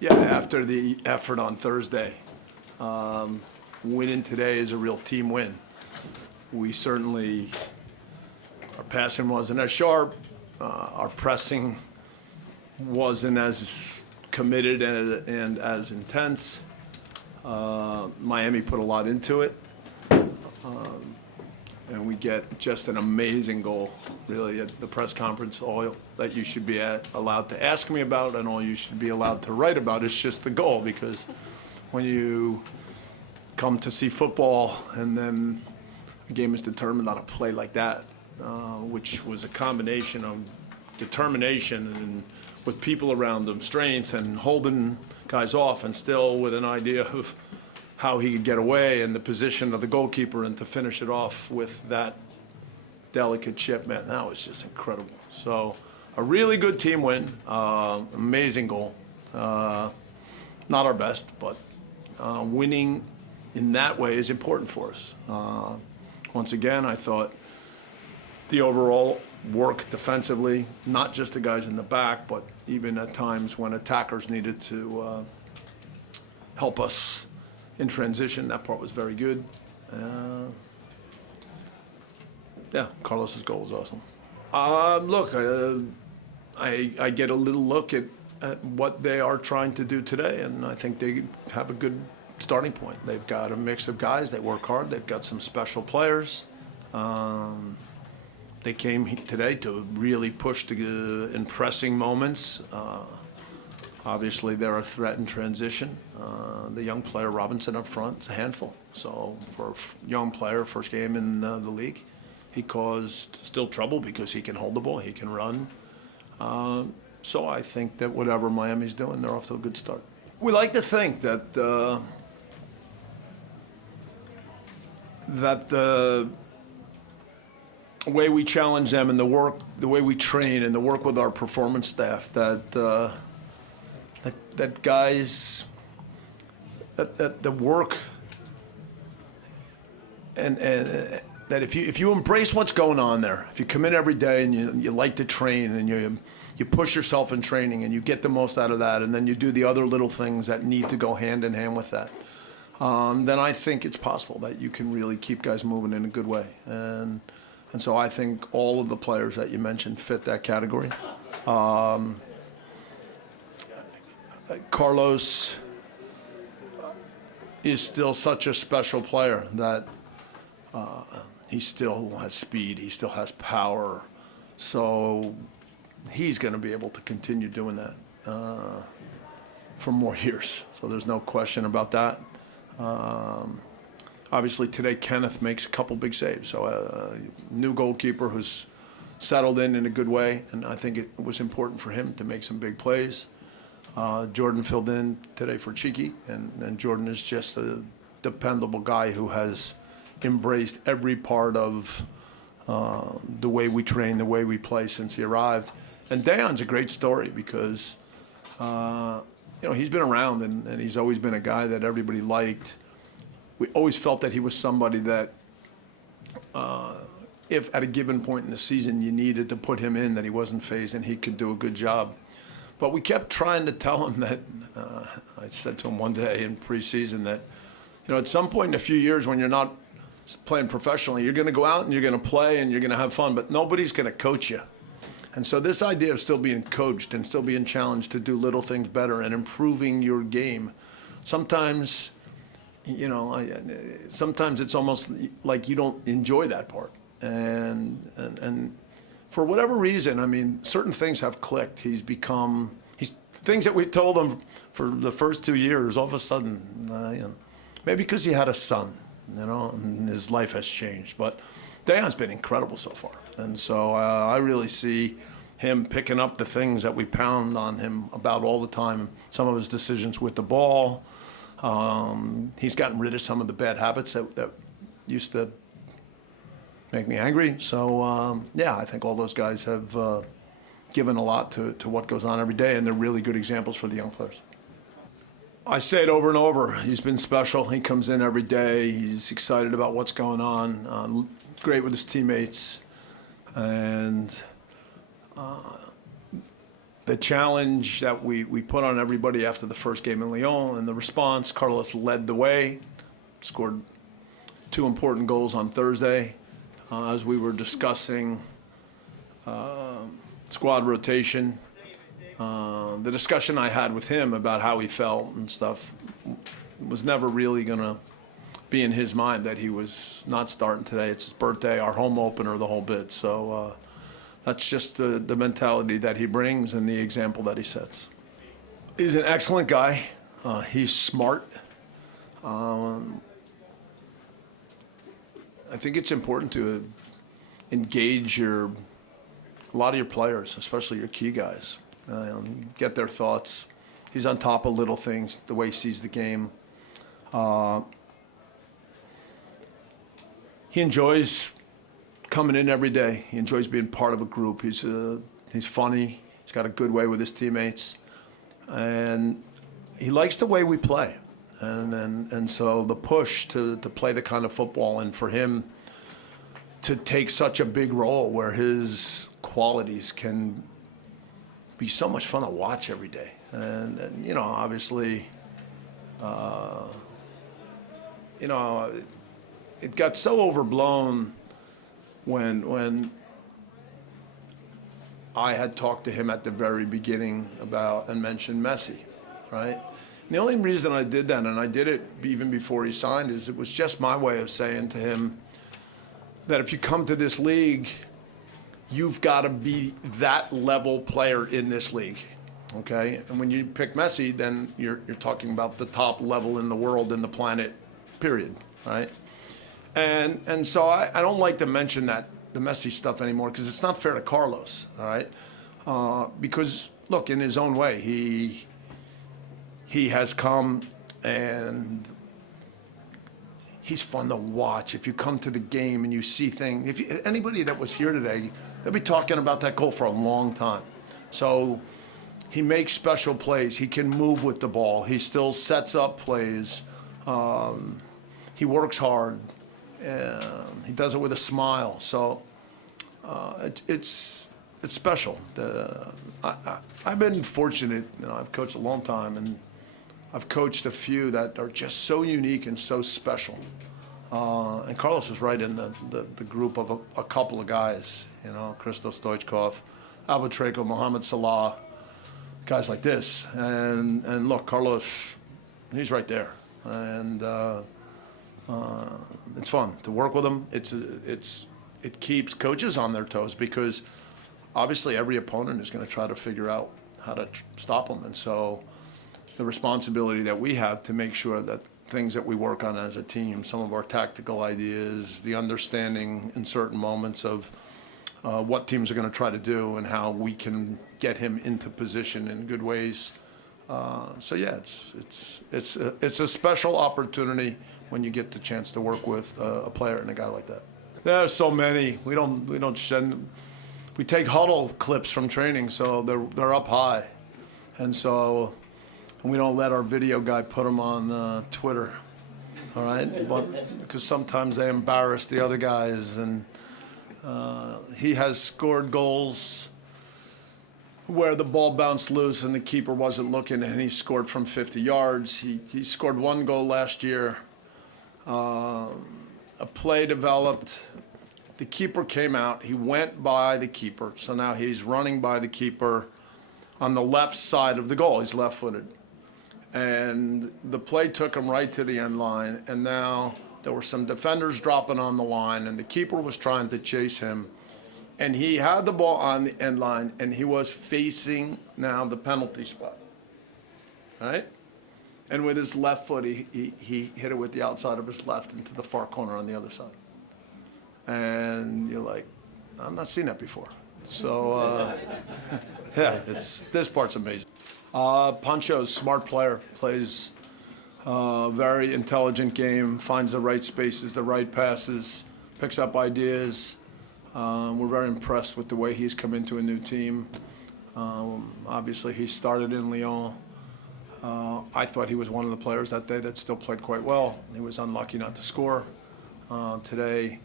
Yeah, after the effort on Thursday, winning today is a real team win. We certainly, our passing wasn't as sharp, our pressing wasn't as committed and as intense. Miami put a lot into it, and we get just an amazing goal, really, at the press conference. All that you should be allowed to ask me about and all you should be allowed to write about is just the goal, because when you come to see football and then the game is determined on a play like that, which was a combination of determination and with people around them, strength and holding guys off, and still with an idea of how he could get away and the position of the goalkeeper, and to finish it off with that delicate chip, man, that was just incredible. So a really good team win, amazing goal. Not our best, but winning in that way is important for us. Once again, I thought the overall work defensively, not just the guys in the back, but even at times when attackers needed to help us in transition, that part was very good. Yeah, Carlos's goal was awesome. Look, I get a little look at what they are trying to do today, and I think they have a good starting point. They've got a mix of guys. They work hard. They've got some special players. They came today to really push in pressing moments. Obviously, they're a threat in transition. The young player, Robinson, up front, is a handful. So for a young player, first game in the league, he caused still trouble because he can hold the ball, he can run. So I think that whatever Miami's doing, they're off to a good start. We like to think that the way we challenge them and the way we train and the work with our performance staff, that guys, that the work and that if you embrace what's going on there, if you come in every day and you like to train and you push yourself in training and you get the most out of that, and then you do the other little things that need to go hand in hand with that, then I think it's possible that you can really keep guys moving in a good way. And so I think all of the players that you mentioned fit that category. Carlos is still such a special player that he still has speed, he still has power. So he's going to be able to continue doing that for more years. So there's no question about that. Obviously today Kenneth makes a couple big saves. So a new goalkeeper who's settled in a good way, and I think it was important for him to make some big plays. Jordan filled in today for Cheeky, and Jordan is just a dependable guy who has embraced every part of the way we train, the way we play since he arrived. And Deion's a great story because he's been around and he's always been a guy that everybody liked. We always felt that he was somebody that if at a given point in the season you needed to put him in, that he wasn't phased and he could do a good job. But we kept trying to tell him that, I said to him one day in preseason that, at some point in a few years when you're not playing professionally, you're going to go out and you're going to play and you're going to have fun, but nobody's going to coach you. And so this idea of still being coached and still being challenged to do little things better and improving your game, sometimes, sometimes it's almost like you don't enjoy that part. And for whatever reason, certain things have clicked. He's things that we told him for the first 2 years, all of a sudden, maybe because he had a son, and his life has changed. But Deion's been incredible so far. And so I really see him picking up the things that we pound on him about all the time, some of his decisions with the ball. He's gotten rid of some of the bad habits that used to make me angry. So, I think all those guys have given a lot to what goes on every day, and they're really good examples for the young players. I say it over and over. He's been special. He comes in every day. He's excited about what's going on. Great with his teammates. And the challenge that we put on everybody after the first game in Lyon and the response, Carlos led the way, scored 2 important goals on Thursday. As we were discussing squad rotation, the discussion I had with him about how he felt and stuff was never really going to be in his mind that he was not starting today. It's his birthday, our home opener, the whole bit. So that's just the mentality that he brings and the example that he sets. He's an excellent guy. He's smart. I think it's important to engage a lot of your players, especially your key guys. Get their thoughts. He's on top of little things, the way he sees the game. He enjoys coming in every day. He enjoys being part of a group. He's funny. He's got a good way with his teammates, and he likes the way we play. And so the push to play the kind of football, and for him to take such a big role where his qualities can be so much fun to watch every day. And you know, obviously, you know, it got so overblown when I had talked to him at the very beginning about and mentioned Messi, right? And the only reason I did that, and I did it even before he signed, is it was just my way of saying to him that if you come to this league, you've got to be that level player in this league, okay? And when you pick Messi, then you're talking about the top level in the world, in the planet, period, right? And so I don't like to mention that, the Messi stuff anymore, because it's not fair to Carlos, all right? Because, look, in his own way, he has come and he's fun to watch. If you come to the game and you see things, anybody that was here today, they'll be talking about that goal for a long time. So he makes special plays. He can move with the ball. He still sets up plays. He works hard. He does it with a smile. So it's special. I've been fortunate. You know, I've coached a long time, and I've coached a few that are just so unique and so special. And Carlos is right in the group of a couple of guys. You know, Christos Stoichkov, Abutreko, Mohamed Salah, guys like this. And look, Carlos, he's right there. And it's fun to work with him. It keeps coaches on their toes, because obviously every opponent is going to try to figure out how to stop them. And so the responsibility that we have to make sure that things that we work on as a team, some of our tactical ideas, the understanding in certain moments of what teams are going to try to do and how we can get him into position in good ways. So yeah, it's a special opportunity when you get the chance to work with a player and a guy like that. There's so many. We don't send. We take huddle clips from training, so they're up high, and so we don't let our video guy put them on Twitter. All right, but because sometimes they embarrass the other guys, and he has scored goals where the ball bounced loose and the keeper wasn't looking, and he scored from 50 yards. He scored 1 goal last year. A play developed. The keeper came out. He went by the keeper. So now he's running by the keeper on the left side of the goal. He's left-footed. And the play took him right to the end line. And now there were some defenders dropping on the line, and the keeper was trying to chase him. And he had the ball on the end line, and he was facing now the penalty spot. All right? And with his left foot, he hit it with the outside of his left into the far corner on the other side. And you're like, I've not seen that before. So, yeah, this part's amazing. Pancho's a smart player, plays a very intelligent game, finds the right spaces, the right passes, picks up ideas. We're very impressed with the way he's come into a new team. Obviously, he started in Lyon. I thought he was one of the players that day that still played quite well. He was unlucky not to score today.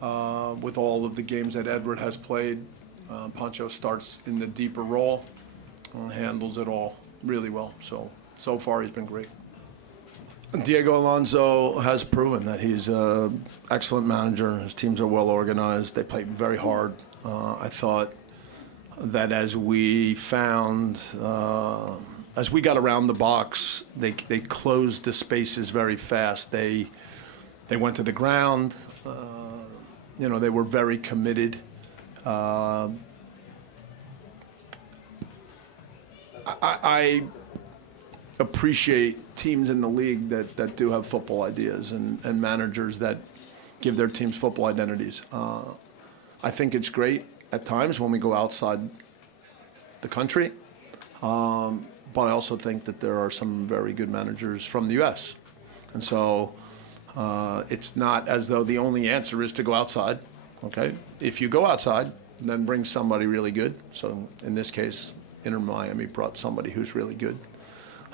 With all of the games that Edward has played, Pancho starts in the deeper role. handles it all really well. So far he's been great. Diego Alonso has proven that he's an excellent manager. His teams are well organized. They play very hard. I thought that as we got around the box, they closed the spaces very fast. They went to the ground. They were very committed. I appreciate teams in the league that do have football ideas and managers that give their teams football identities. I think it's great at times when we go outside the country, but I also think that there are some very good managers from the U.S. And so it's not as though the only answer is to go outside, okay? If you go outside, then bring somebody really good. So in this case, Inter Miami brought somebody who's really good.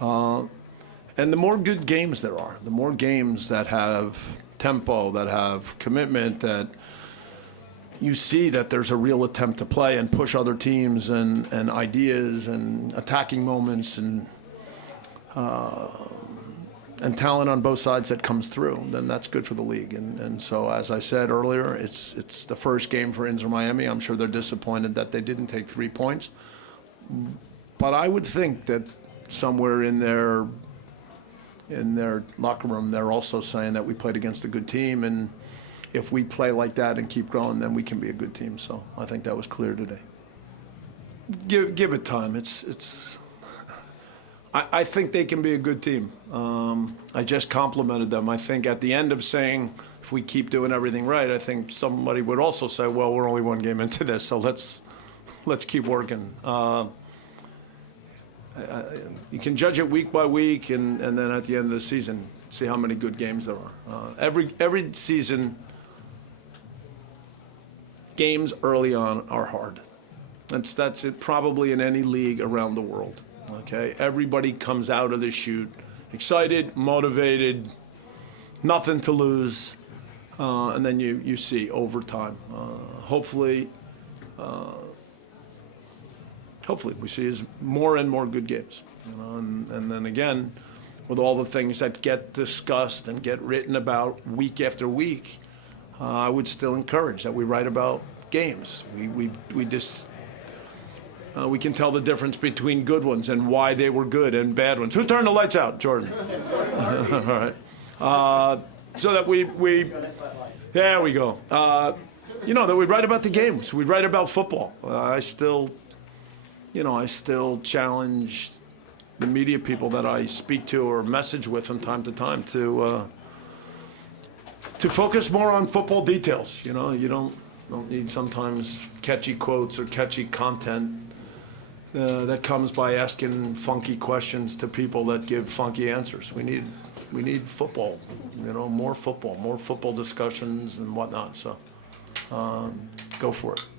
And the more good games there are, the more games that have tempo, that have commitment, that you see that there's a real attempt to play and push other teams and ideas and attacking moments and talent on both sides that comes through, then that's good for the league. And so, as I said earlier, it's the first game for Inter Miami. I'm sure they're disappointed that they didn't take 3 points. But I would think that somewhere in their locker room, they're also saying that we played against a good team, and if we play like that and keep going, then we can be a good team. So I think that was clear today. Give it time. I think they can be a good team. I just complimented them. I think at the end of saying, if we keep doing everything right, I think somebody would also say, well, we're only 1 game into this, so let's keep working. You can judge it week by week, and then at the end of the season, see how many good games there are. Every season, games early on are hard. That's it probably in any league around the world. Okay, everybody comes out of the chute excited, motivated, nothing to lose, and then you see over time. Hopefully we see more and more good games, and then again, with all the things that get discussed and get written about week after week, I would still encourage that we write about games. We can tell the difference between good ones and why they were good and bad ones. Who turned the lights out, Jordan? All right. So that we there we go. That we write about the games. We write about football. I still challenge the media people that I speak to or message with from time to time to focus more on football details. You don't need sometimes catchy quotes or catchy content that comes by asking funky questions to people that give funky answers. We need football, more football discussions and whatnot. So go for it.